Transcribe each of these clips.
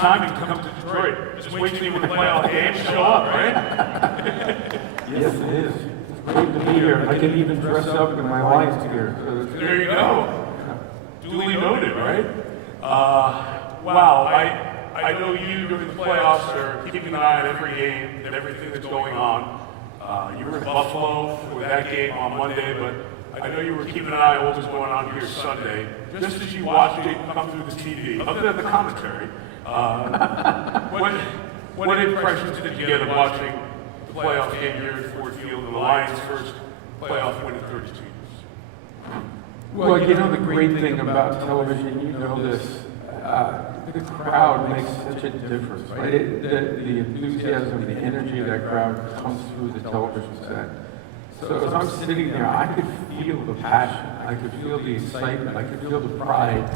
timing to come to Detroit. Just wait till you win the playoff game and show up, right? Yes, it is. It's great to be here. I can even dress up in my Lions gear. So there you go. Duly noted, right? Wow, I know you during the playoffs are keeping an eye on every game and everything that's going on. You were in Buffalo for that game on Monday, but I know you were keeping an eye on what was going on here Sunday. Just as you watched it come through the TV, other than the commentary, what impressions did you get of watching the playoff game here at Ford Field, the Lions' first playoff win in 32 years? Well, you know the great thing about television, you know this, the crowd makes such a difference, right? The enthusiasm, the energy of that crowd comes through the television set. So as I'm sitting there, I could feel the passion, I could feel the excitement, I could feel the pride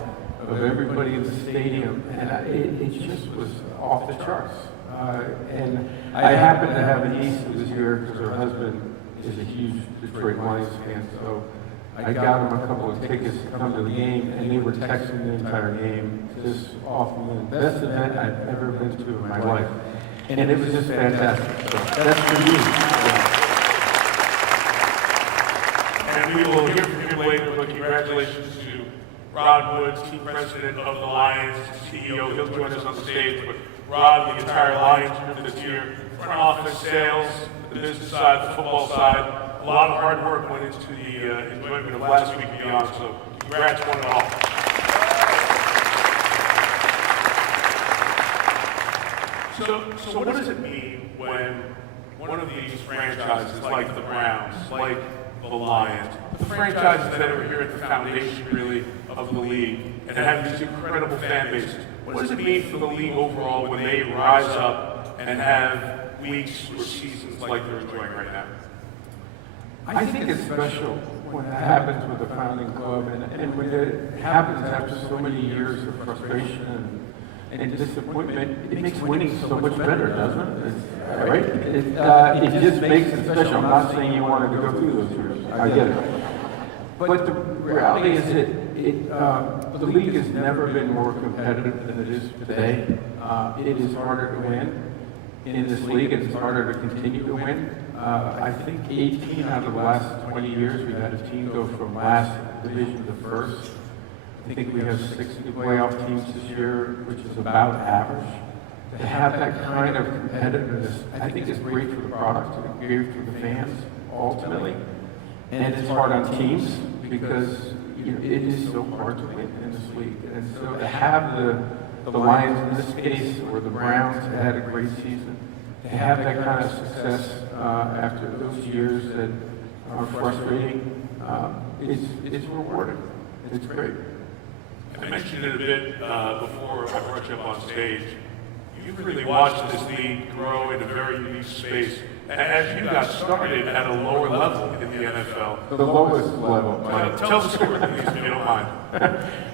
of everybody in the stadium, and it just was off the charts. And I happen to have a niece who was here because her husband is a huge Detroit Lions fan, so I got him a couple of tickets to come to the game, and they were texting the entire game, just off the best event I've ever been to in my life. And it was just fantastic. So that's for you. And we will hear from him later, but congratulations to Rod Woods, team president of the Lions, CEO. He'll join us on the stage, but Rod, the entire Lions group this year, front office, sales, the business side, the football side, a lot of hard work went into the enjoyment of last week and beyond, so congrats one and all. So what does it mean when one of these franchises, like the Browns, like the Lions, the franchises that are here at the foundation, really, of the league, and have these incredible fan bases, what does it mean for the league overall when they rise up and have weeks or seasons like they're enjoying right now? I think it's special when it happens with the founding club, and when it happens after so many years of frustration and disappointment, it makes winning so much better, doesn't it? Right? It just makes it special. I'm not saying you wanted to go through those years. I get it. But the reality is the league has never been more competitive than it is today. It is harder to win in this league. It's harder to continue to win. I think 18 out of the last 20 years, we've had a team go from last division to first. I think we have 6 playoff teams this year, which is about average. To have that kind of competitiveness, I think is great for the product, it's great for the fans, ultimately. And it's hard on teams because it is so hard to win in this league. And so to have the Lions in this case, or the Browns, had a great season, to have that kind of success after those years that are frustrating, it's rewarding. It's great. I mentioned it a bit before I brought you up on stage. You've really watched this league grow in a very unique space. As you got started at a lower level in the NFL. The lowest level. Tell the story, please, if you don't mind.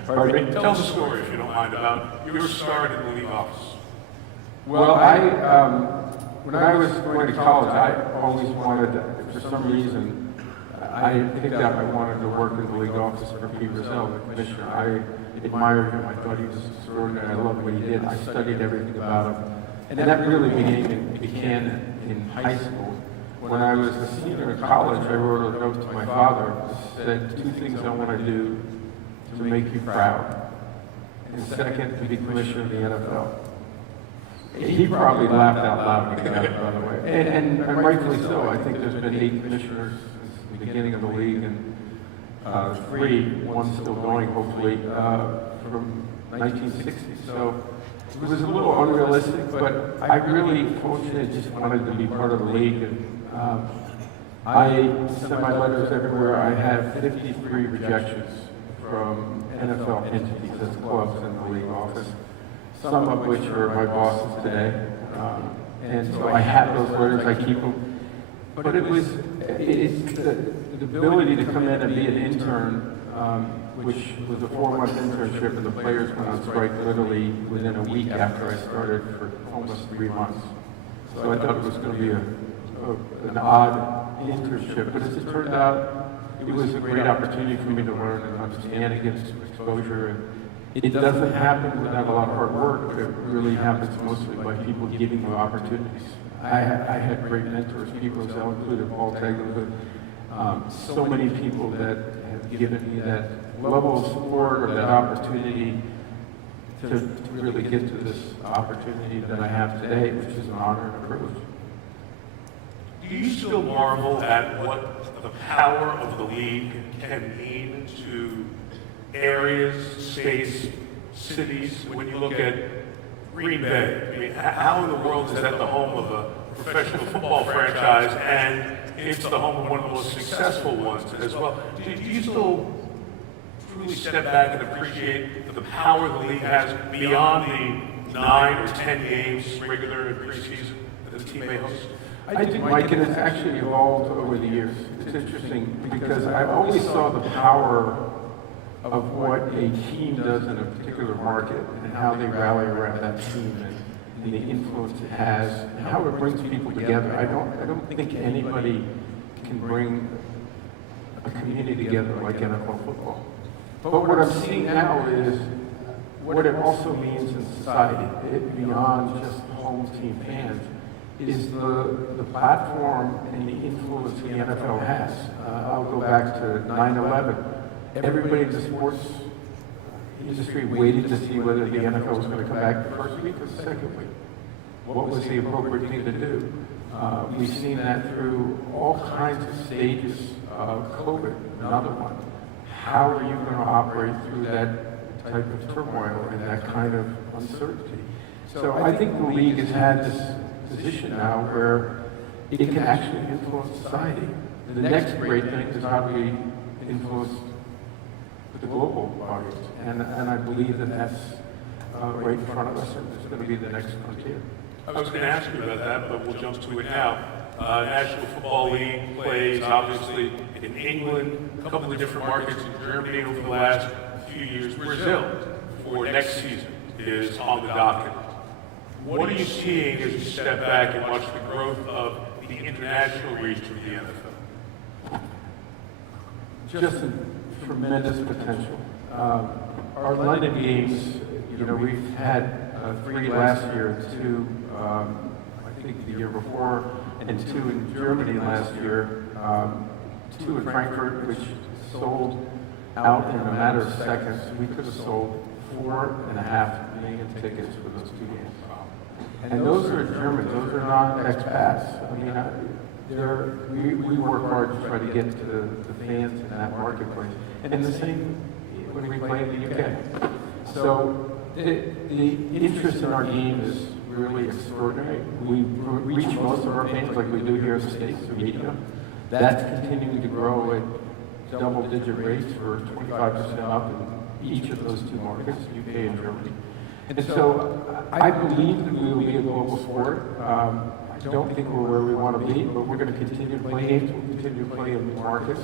Pardon me? Tell the story, if you don't mind, about your start in the league office. Well, when I was going to college, I always wanted, for some reason, I picked out I wanted to work in the league office for Pete Rozelle, the commissioner. I admired him. I thought he was extraordinary. I loved what he did. I studied everything about him. And that really began in high school. When I was a senior in college, I wrote a note to my father that said 2 things I want to do to make you proud. And second, to be commissioner of the NFL. He probably laughed out loud when he got it, by the way. And rightfully so. I think there's been 8 commissioners since the beginning of the league, and 3, one still going, hopefully, from 1960. So it was a little unrealistic, but I really, fortunately, just wanted to be part of the league. And I sent my letters everywhere. I have 53 rejections from NFL entities as clubs in the league office, some of which are my bosses today. And so I have those letters, I keep them. But it's the ability to come in and be an intern, which was a 4-month internship, and the players went on strike literally within a week after I started for almost 3 months. So I thought it was going to be an odd internship, but as it turned out, it was a great opportunity for me to learn and understand and get some exposure. It doesn't happen without a lot of hard work, but it really happens mostly by people giving you opportunities. I had great mentors, people as well included, Paul Tagliabue, so many people that have given me that level of support or that opportunity to really get to this opportunity that I have today, which is an honor and a privilege. Do you still marvel at what the power of the league can mean to areas, states, cities? When you look at Green Bay, I mean, how in the world is that the home of a professional football franchise, and it's the home of one of the most successful ones as well? Do you still truly step back and appreciate the power the league has beyond the 9 or 10 games, regular and preseason, that the team may host? I do, Mike, and it's actually evolved over the years. It's interesting because I always saw the power of what a team does in a particular market and how they rally around that team and the influence it has and how it brings people together. I don't think anybody can bring a community together like NFL football. But what I'm seeing now is what it also means in society, beyond just home team fans, is the platform and the influence the NFL has. I'll go back to 9/11. Everybody in the sports industry waited to see whether the NFL was going to come back the first week or the second week. What was the appropriate thing to do? We've seen that through all kinds of stages of COVID, another one. How are you going to operate through that type of turmoil and that kind of uncertainty? So I think the league has had this position now where it can actually influence society. The next great thing is how do we influence the global audience, and I believe that that's right in front of us, and it's going to be the next frontier. I was going to ask you about that, but we'll jump to it now. National Football League plays, obviously, in England, a couple of different markets in Germany over the last few years. Brazil, for next season, is on the docket. What are you seeing as you step back and watch the growth of the international reach of the NFL? Just a tremendous potential. Our London games, we've had 3 last year, 2, I think the year before, and 2 in Germany last year, 2 in Frankfurt, which sold out in a matter of seconds. We could have sold 4.5 million tickets for those 2 games. And those are German, those are not expats. I mean, we work hard to try to get to the fans in that marketplace. And the same when we play in the UK. So the interest in our game is really extraordinary. We reach most of our fans like we do here in the States through media. That's continuing to grow at double-digit rates for 25% up in each of those 2 markets, UK and Germany. And so I believe that we will be a global sport. I don't think we're where we want to be, but we're going to continue to play games. We'll continue to play in new markets.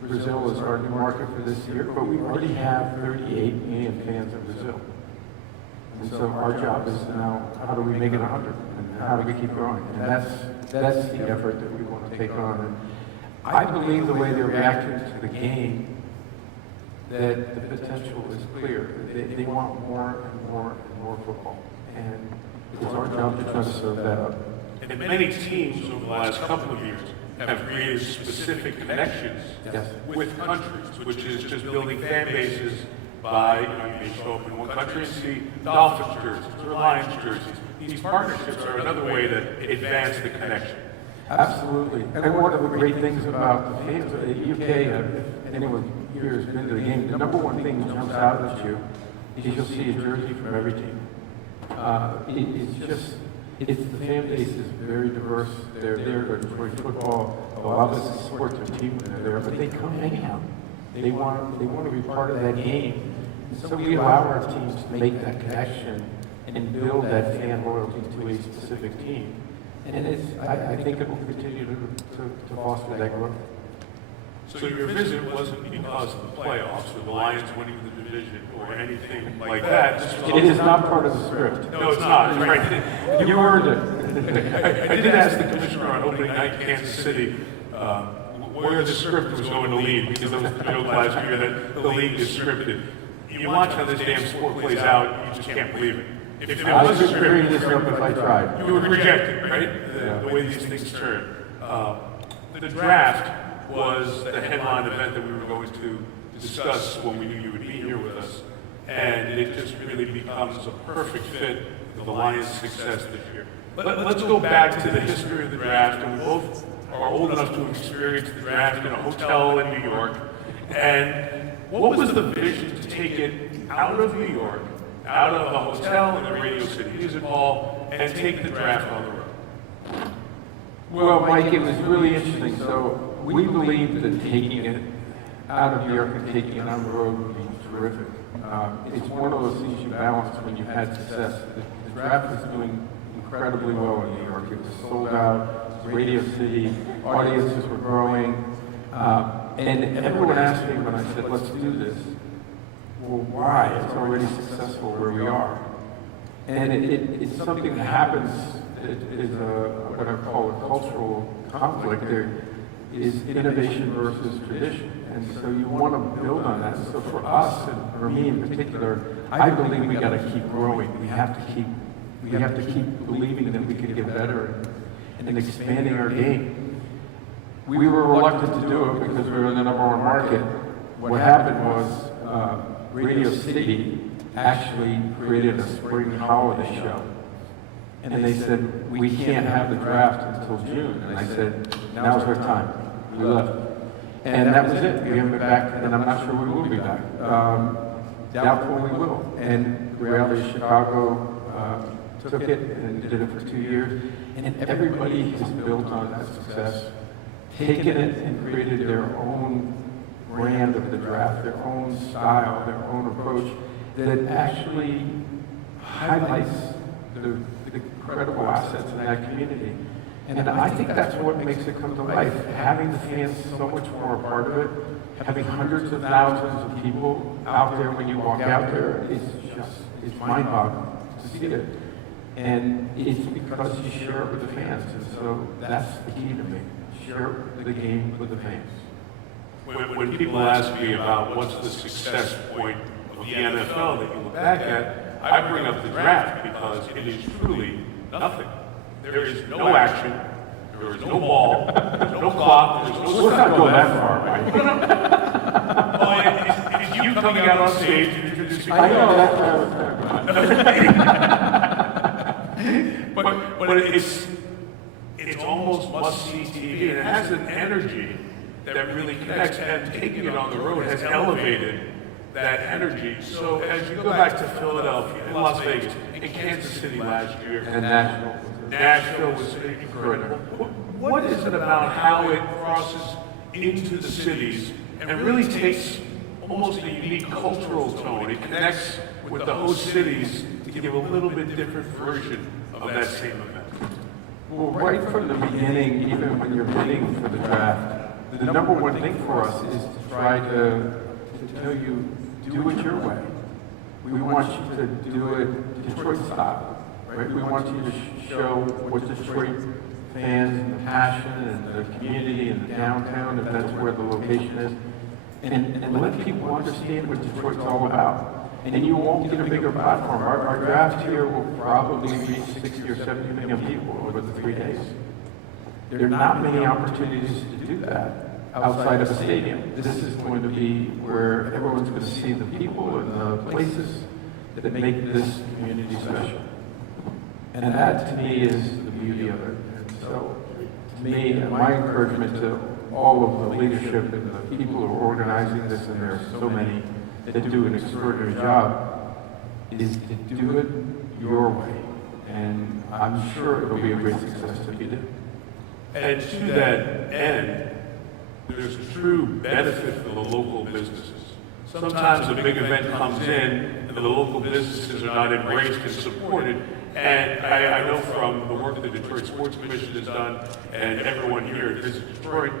Brazil is our new market for this year, but we already have 38 million fans in Brazil. And so our job is now, how do we make it 100? And how do we keep growing? And that's the effort that we want to take on. And I believe the way they're reacting to the game, that the potential is clear. They want more and more and more football. And it's our job to try to serve that up. And many teams over the last couple of years have created specific connections with countries, which is just building fan bases by, you may show up in one country and see Dolphins jerseys or Lions jerseys. These partnerships are another way to advance the connection. Absolutely. And one of the great things about the fans of the UK, if anyone here has been to the game, the number one thing that jumps out at you is you'll see a jersey from every team. It's the fan base is very diverse. They're there to enjoy football. A lot of us support their team when they're there, but they come hang out. They want to be part of that game. And so we allow our teams to make that connection and build that fan loyalty to a specific team. And I think it will continue to foster that growth. So your visit wasn't because of the playoffs or the Lions winning the division or anything like that. It is not part of the script. No, it's not. It's right. You earned it. I did ask the commissioner on opening night in Kansas City where the script was going to lead, because there was a joke last year that the league is scripted. you watch how this damn sport plays out, you just can't believe it. If it I wasn't could bring this up if I tried. you would reject it, right? The way these things turn. The draft was the headline event that we were going to discuss when we knew you would be here with us. And it just really becomes a perfect fit for the Lions' success this year. But let's go back to the history of the draft, and we both are old enough to experience the draft in a hotel in New York. And what was the vision to take it out of New York, out of a hotel in the Radio City Music Hall, and take the draft on the road? Well, Mike, it was really interesting. So we believed that taking it out of New York and taking it on the road would be terrific. It's one of those things you balance when you've had success. The draft was doing incredibly well in New York. It was sold out, Radio City, audiences were growing. And everyone asked me when I said, let's do this, well, why? It's already successful where we are. And it's something that happens, it is what I call a cultural conflict. There is innovation versus tradition. And so you want to build on that. So for us, and for me in particular, I believe we got to keep growing. We have to keep believing that we can get better and expanding our game. We were reluctant to do it because we were in the #1 market. What happened was Radio City actually created a spring holiday show. And they said, we can't have the draft until June. And I said, now's our time. We left. And that was it. We haven't been back, and I'm not sure we will be back. Doubtful we will. And the reality of Chicago took it and did it for 2 years. And everybody has built on that success, taken it and created their own brand of the draft, their own style, their own approach that actually highlights the incredible assets in that community. And I think that's what makes it come to life. Having the fans so much more a part of it, having hundreds of thousands of people out there when you walk out there, it's mind-boggling to see it. And it's because you share it with the fans. And so that's the key to me. Share the game with the fans. When people ask me about what's the success point of the NFL that you look back at, I bring up the draft because it is truly nothing. There is no action, there is no ball, there's no clock, there's no... Let's not go that far, Mike. Well, it's you coming out on stage and introducing... I know that's what I was talking about. But it's almost must-see TV, and it has an energy that really connects, and taking it on the road has elevated that energy. So as you go back to Philadelphia, and Las Vegas, and Kansas City last year, And Nashville was incredible. What is it about how it crosses into the cities and really takes almost a unique cultural tone? It connects with the host cities to give a little bit different version of that same event. Well, right from the beginning, even when you're bidding for the draft, the #1 thing for us is to try to tell you, do it your way. We want you to do it Detroit style, right? We want you to show what Detroit fans and the passion and the community and the downtown, if that's where the location is, and let people understand what Detroit's all about. And you won't get a bigger platform. Our draft here will probably reach 60 or 70 million people over the 3 days. There are not many opportunities to do that outside of a stadium. This is going to be where everyone's going to see the people and the places that make this community special. And that, to me, is the beauty of it. And so, to me, my encouragement to all of the leadership and the people who are organizing this, and there are so many that do an extraordinary job, is to do it your way. And I'm sure it'll be a great success if you do. And to that end, there's true benefit for the local businesses. Sometimes a big event comes in and the local businesses are not embraced and supported. And I know from the work the Detroit Sports Commission has done and everyone here at Visit Detroit,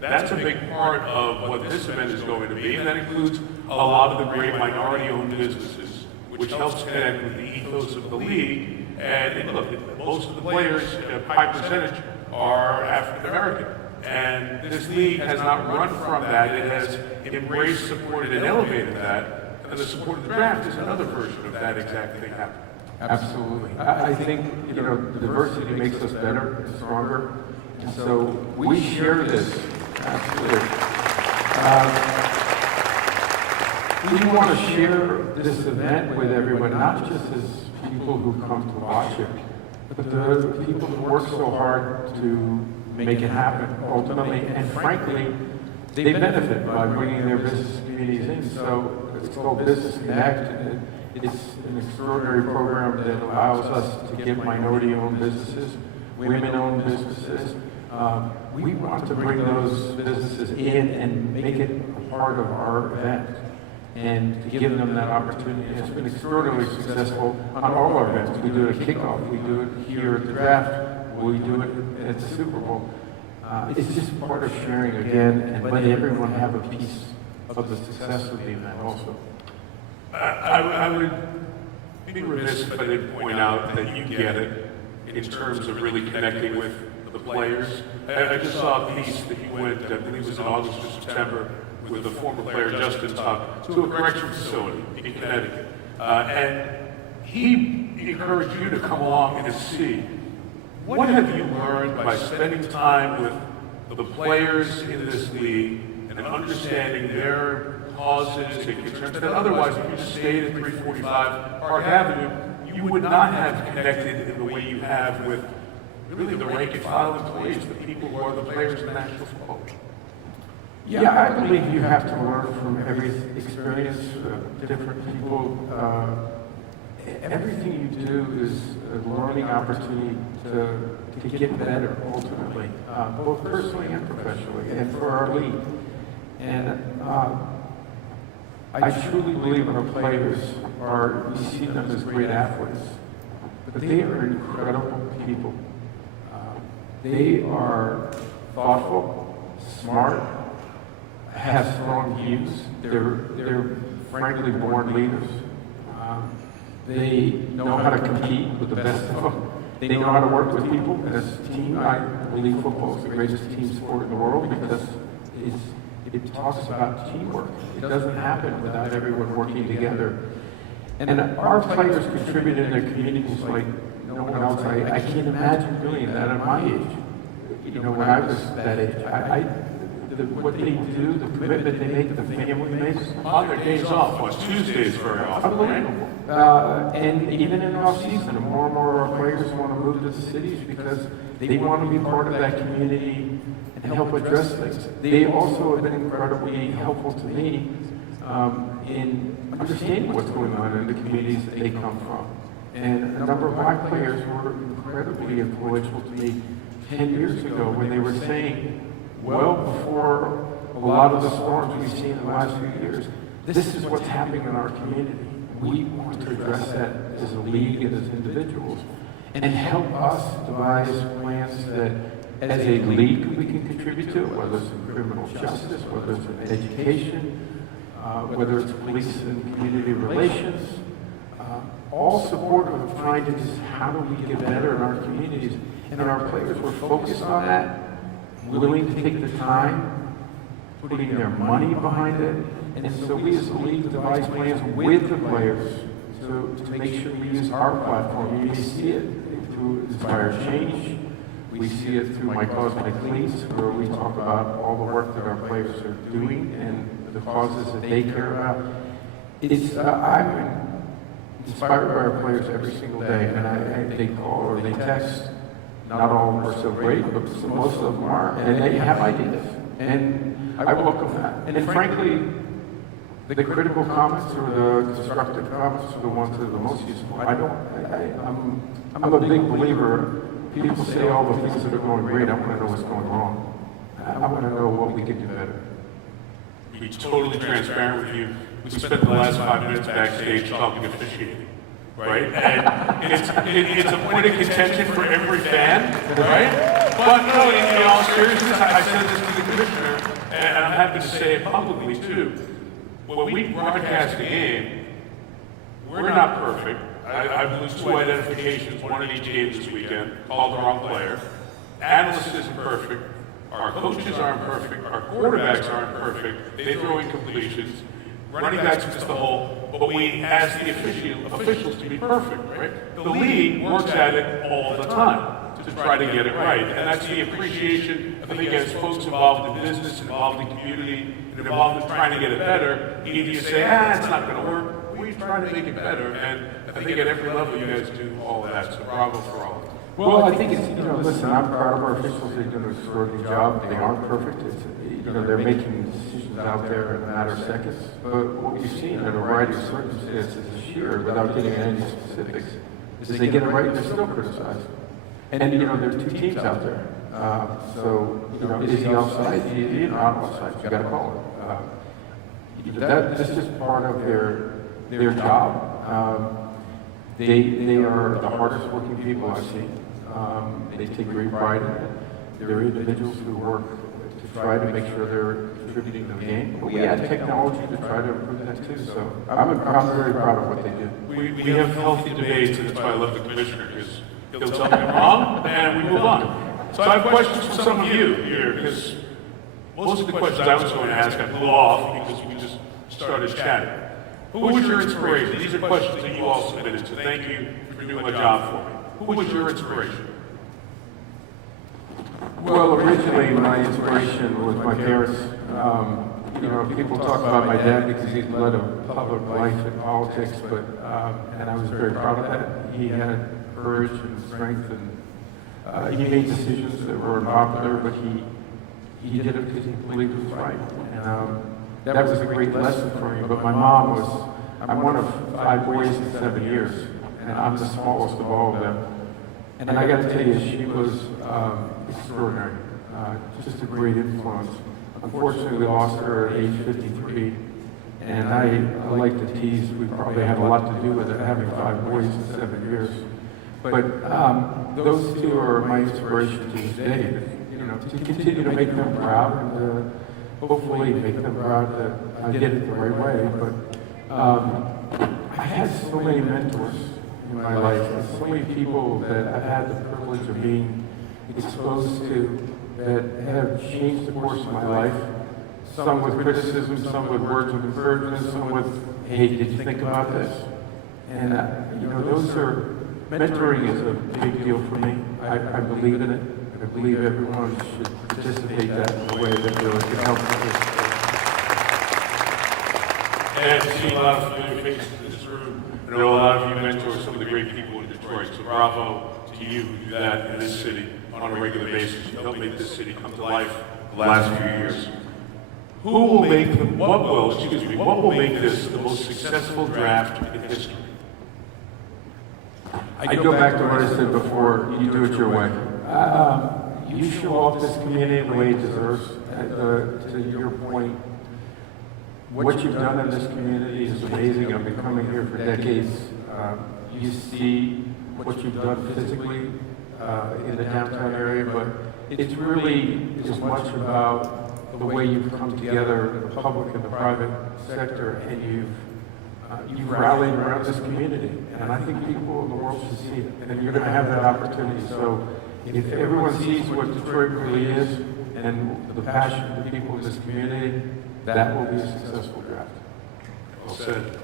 that's a big part of what this event is going to be. And that includes a lot of the great minority-owned businesses, which helps connect with the ethos of the league. And look, most of the players, a high percentage, are African American. And this league has not run from that. It has embraced, supported, and elevated that. and the support of the draft is another version of that exact thing happening. Absolutely. I think, diversity makes us better and stronger. And so we share this. Absolutely. We want to share this event with everyone, not just as people who come to watch it, but the people who work so hard to make it happen ultimately. And frankly, they benefit by bringing their business communities in. So it's called Business Connect. And it's an extraordinary program that allows us to get minority-owned businesses, women-owned businesses. We want to bring those businesses in and make it a part of our event and to give them that opportunity. It's been extraordinarily successful on all our events. We do it at kickoff, we do it here at the draft, we do it at the Super Bowl. It's just part of sharing again and letting everyone have a piece of the success of the event also. I would be remiss if I didn't point out that you get it in terms of really connecting with the players. I just saw a piece that you went, I believe it was in August or September, with a former player, Justin Tuck, to a correction facility in Connecticut. And he encouraged you to come along and see, what have you learned by spending time with the players in this league and understanding their causes and concerns that otherwise, if you just stayed at 345 Park Avenue, you would not have connected in the way you have with really the rank and file employees, the people who are the players in national football. Yeah, I believe you have to learn from every experience, different people. Everything you do is a learning opportunity to get better ultimately, both personally and professionally, and for our league. And I truly believe our players we see them as great athletes, but they are incredible people. They are thoughtful, smart, have strong views. They're frankly born leaders. They know how to compete with the best of them. They know how to work with people as a team. I believe football is the greatest team sport in the world because it talks about teamwork. It doesn't happen without everyone working together. And our players contribute in their communities like no one else. I can't imagine doing that at my age. When I was that age, what they do, the commitment they make, the family makes. On their days off, on Tuesdays very often. Unbelievable. And even in off season, more and more of our players want to move to the cities because they want to be part of that community and help address things. They also have been incredibly helpful to me in understanding what's going on in the communities that they come from. And a number of my players were incredibly influential to me 10 years ago when they were saying, well before a lot of the storms we've seen in the last few years, this is what's happening in our community. We want to address that as a league and as individuals and help us devise plans that as a league we can contribute to, whether it's in criminal justice, whether it's in education, whether it's police and community relations, all supportive of trying to just how do we get better in our communities. And our players were focused on that, willing to take the time, putting their money behind it. And so we as a league devise plans with the players to make sure we use our platform. We see it through Inspire Change. We see it through My Cause, My Cleats, where we talk about all the work that our players are doing and the causes that they care about. I'm inspired by our players every single day, and they call or they text. Not all of them are so great, but most of them are, and they have ideas. And I welcome that. And then frankly, the critical comments or the constructive comments are the ones that are the most useful. I'm a big believer. People say all the things that are going great. I want to know what's going wrong. I want to know what we can do better. To be totally transparent with you, we spent the last 5 minutes backstage talking officiating, right? And it's a point of contention for every fan, right? But no, in all seriousness, I said this to the commissioner, and I'm happy to say it publicly too. When we broadcast a game, we're not perfect. I've lose 2 identifications, one in each game this weekend, called the wrong player. Analyst isn't perfect. Our coaches aren't perfect. Our quarterbacks aren't perfect. They throw incompletions. running backs fix the hole, but we ask the officials to be perfect, right? The league works at it all the time to try to get it right. And that's the appreciation, I think, as folks involved in business, involved in community, and involved in trying to get it better. Either you say, it's not going to work, we're trying to make it better. And I think at every level you guys do all of that, so bravo for all of it. Well, I think it's, listen, I'm proud of our officials. They've done an extraordinary job. They aren't perfect. It's, they're making decisions out there in a matter of seconds. But what we've seen in a variety of circumstances this year, without getting into any specifics, is they get it right and they're still criticized. And, there's two teams out there. So, is he offside? Is he not offside? You got to call him. That's just part of their job. They are the hardest working people I've seen. They take great pride in it. They're individuals who work to try to make sure they're contributing to the game. But we add technology to try to improve that too. So I'm very proud of what they do. We have healthy debates, and that's why I love the commissioner, because he'll tell me I'm wrong, and we move on. So I have questions for some of you here, because most of the questions I was going to ask I blew off because we just started chatting. Who was your inspiration? These are questions that you all submitted, so thank you for doing my job for me. Who was your inspiration? Well, originally my inspiration was my parents. People talk about my dad because he's led a public life in politics, but and I was very proud of that. He had courage and strength, and he made decisions that were unpopular, but he did it because he believed it was right. And that was a great lesson for me. But my mom was, I'm one of 5 boys in 7 years, and I'm the smallest of all of them. And I got to tell you, she was extraordinary, just a great influence. Unfortunately, we lost her at age 53, and I like to tease, we probably had a lot to do with it, having 5 boys in 7 years. But those two are my inspiration to this day, to continue to make them proud, and hopefully make them proud that I did it the right way. But I had so many mentors in my life, and so many people that I've had the privilege of being exposed to that have changed the course of my life. Some with criticism, some with words of encouragement, some with, hey, did you think about this? And, those are, mentoring is a big deal for me. I believe in it. I believe everyone should participate in that in a way that really can help others. And I've seen a lot of familiar faces in this room. I know a lot of you mentor some of the great people in Detroit, so bravo to you who do that in this city on a regular basis. You helped make this city come to life the last few years. What will make this the most successful draft in history? I go back to what I said before, you do it your way. You show off this community the way it deserves. To your point, what you've done in this community is amazing. I've been coming here for decades. You see what you've done physically in the downtown area, but it's really as much about the way you've come together, the public and the private sector, and you've rallied around this community. And I think people in the world should see it, and you're going to have that opportunity. So if everyone sees what Detroit really is and the passion of the people in this community, that will be a successful draft. Well said.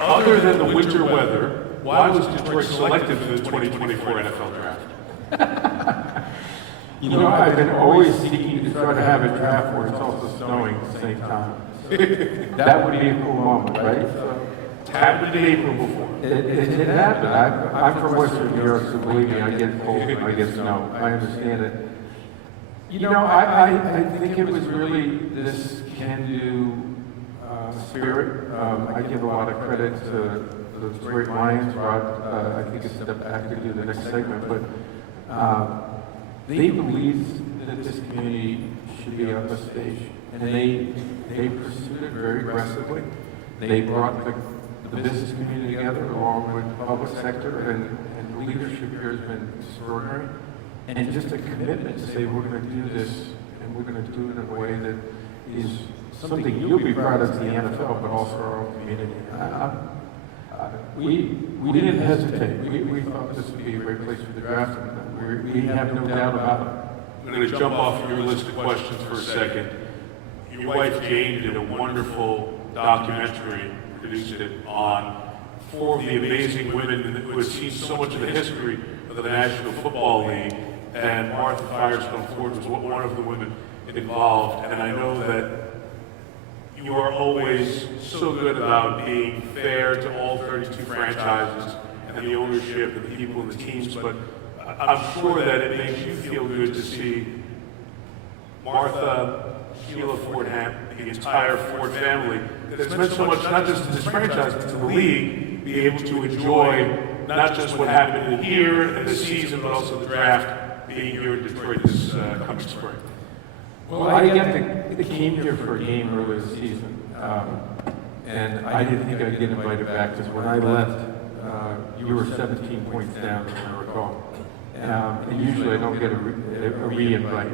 Other than the winter weather, why was Detroit selected for the 2024 NFL draft? I've been always seeking to try to have a draft where it's also snowing at the same time. That would be a cool moment, right? It's happened in April before. It happened. I'm from Western New York, so believe me, I get cold and I get snow. I understand it. I think it was really this can-do spirit. I give a lot of credit to the Detroit Lions. I think a step back to do the next segment, but they believe that this community should be on the stage, and they pursued it very aggressively. They brought the business community together along with the public sector, and the leadership here has been extraordinary. And just a commitment to say we're going to do this, and we're going to do it in a way that is something you'll be proud of to the NFL, but also our own community. We didn't hesitate. We thought this would be a great place for the draft, and we have no doubt about it. I'm going to jump off your list of questions for a second. your wife Jane did a wonderful documentary, produced it on 4 of the amazing women who have seen so much of the history of the National Football League, and Martha Firestone Ford was one of the women involved. And I know that you are always so good about being fair to all 32 franchises and the ownership and the people and the teams, but I'm sure that it makes you feel good to see Martha, Sheila Ford Hamp, the entire Ford family that has meant so much, not just to this franchise, but to the league, be able to enjoy not just what happened here in the season, but also the draft being here in Detroit this coming spring. Well, I came here for a game earlier this season, and I didn't think I'd get invited back because when I left, you were 17 points down, if I recall. And usually I don't get a re-invite.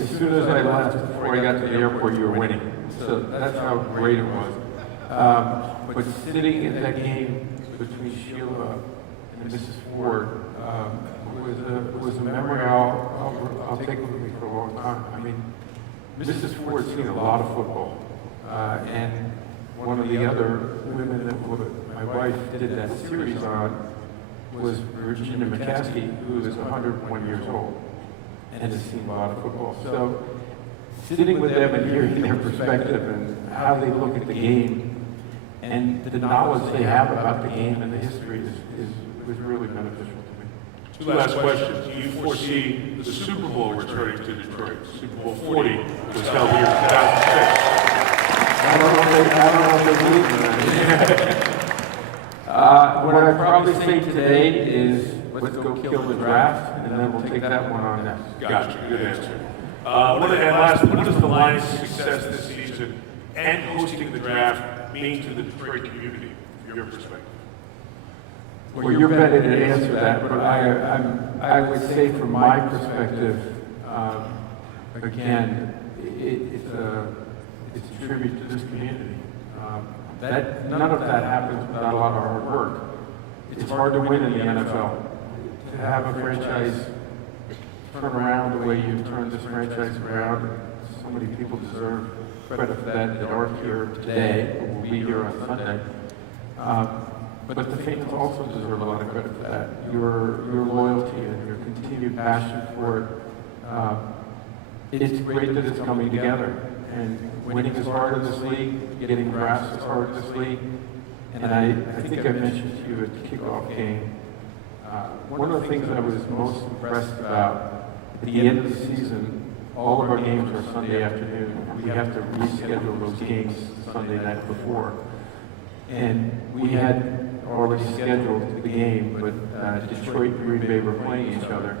As soon as I left, before I got to the airport, you were winning. So that's how great it was. But sitting at that game between Sheila and Mrs. Ford was a memory I'll take with me for a long time. I mean, Mrs. Ford's seen a lot of football. And one of the other women that my wife did that series on was Virginia McCaskey, who is 101 years old and has seen a lot of football. So sitting with them and hearing their perspective and how they look at the game and the knowledge they have about the game and the history was really beneficial to me. 2 last questions. Do you foresee the Super Bowl returning to Detroit? Super Bowl 40 was held here in 2006. I don't know if they believe in that. What I'd probably say today is let's go kill the draft, and then we'll take that one on next. Gotcha. Good answer. What does the Lions' success this season and hosting the draft mean to the Detroit community, from your perspective? Well, you're better to answer that, but I would say from my perspective, again, it's a tribute to this community. None of that happens without a lot of hard work. It's hard to win in the NFL. To have a franchise turn around the way you've turned this franchise around, so many people deserve credit for that aren't here today, or will be here on Sunday. But the fans also deserve a lot of credit for that. Your loyalty and your continued passion for it. It's great that it's coming together. And winning is hard in this league, getting drafts is hard in this league. And I think I mentioned to you at the kickoff game, one of the things I was most impressed about at the end of the season, all of our games are Sunday afternoon. We have to reschedule those games Sunday night before. And we had already scheduled the game, but Detroit and Green Bay were playing each other.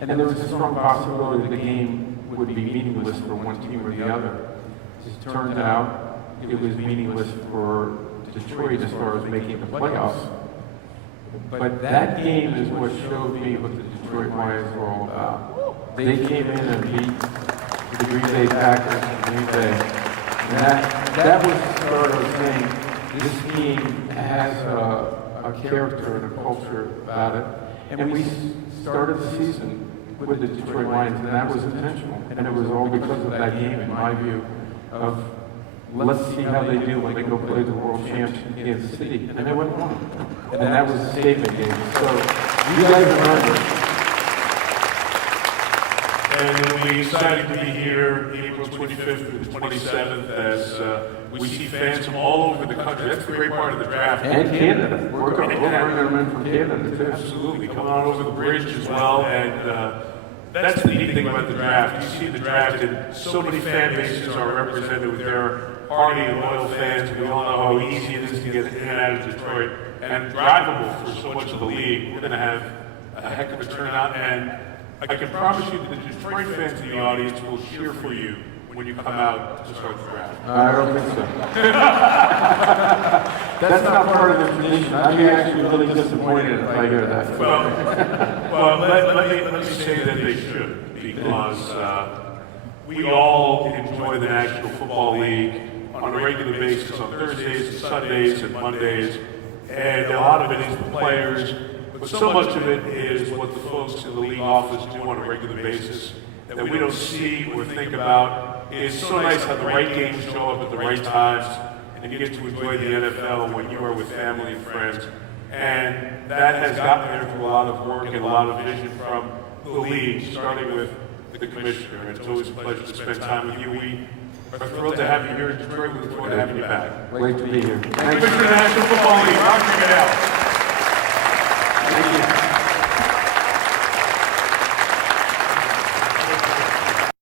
And there was a strong possibility the game would be meaningless for one team or the other. It turned out it was meaningless for Detroit as far as making the playoffs. But that game is what showed me what the Detroit Lions were all about. They came in and beat the Green Bay Packers in Green Bay. And that was the start of saying this team has a character and a culture about it. And we started the season with the Detroit Lions, and that was intentional. And it was all because of that game, in my view, of let's see how they do when they go play the world champs in Kansas City. And they went on. And that was a statement game. So you guys remember. And we're excited to be here April 25th through the 27th as we see fans from all over the country. That's the great part of the draft. And Canada. We're bringing them in from Canada, too. Absolutely. Coming on over the bridge as well. And that's the neat thing about the draft. You see the draft, and so many fan bases are represented with their hardy and loyal fans. We all know how easy it is to get in and out of Detroit and drivable for so much of the league. We're going to have a heck of a turnout, and I can promise you that the Detroit fans in the audience will cheer for you when you come out to start the draft. I don't think so. That's not part of the tradition. I'd be actually really disappointed if I hear that. Well, let me say that they should, because we all enjoy the National Football League on a regular basis on Thursdays and Sundays and Mondays, and a lot of it is the players, but so much of it is what the folks in the league office do on a regular basis that we don't see or think about. it's so nice how the right games show up at the right times, and you get to enjoy the NFL when you are with family and friends. And that has gotten there through a lot of work and a lot of vision from the league, starting with the commissioner. And it's always a pleasure to spend time with you. We are thrilled to have you here in Detroit. We look forward to having you back. Great to be here. Commissioner of the National Football League, Roger Goodell.